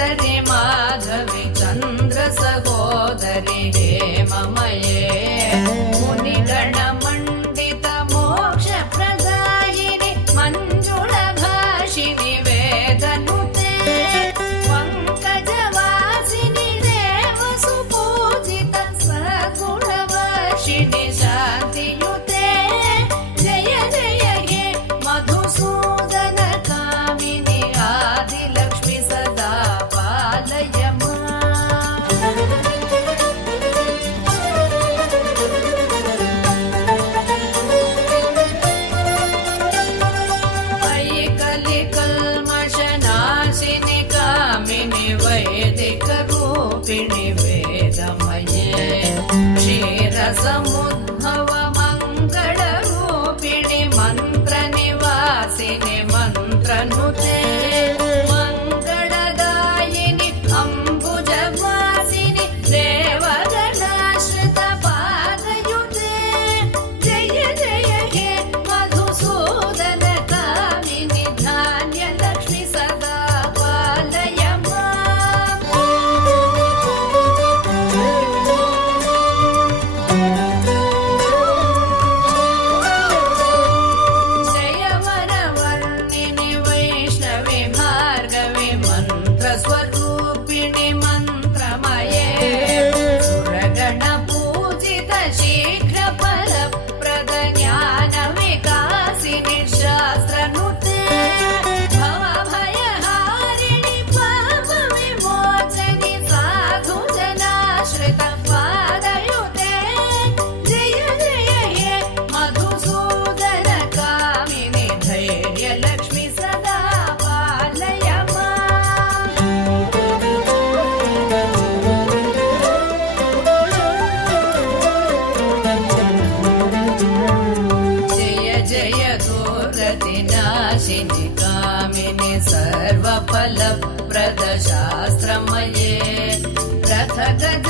केसरि माधवी चन्द्र सहोदरि हेममये मुनिगणमण्डित मोक्षप्रदायिनि मञ्जुळभाषिनि वेदनुते पङ्कजवासिनि देवसुपूजित सगुणवर्षिणि शान्तियुते जय जय हे मधुसूदन कामिनि आदिलक्ष्मि सदा पालय मयि कलिकल्मषनाशिनि कामिनि वैदिकरूपिणि वेदमये क्षीरसमुद्भव मङ्गलरूपिणि मन्त्रनिवासिनि मन्त्रनुते मङ्गलदायिनि अम्बुजवासिनि देवगणाश्रित पादयुते जय जय हे मधुसूदन कामिनि धान्यलक्ष्मि सदा पालय जय वरवर्णिनि वैष्णवि भार्गवि मन्त्रस्वरूपिणि मन्त्रमये सुरगणपूजित शीघ्रफलप्रद ज्ञानविकासिनि शास्त्रनुते भवभयहारिणि पापविमोचनि साधुजनाश्रित पादयुते जय जय हे मधुसूदन कामिनि धैर्यलक्ष्मि सदा पालय जय जय दुर्गतिनाशिनि कामिनि सर्वफलप्रद शास्त्रमये रथ गज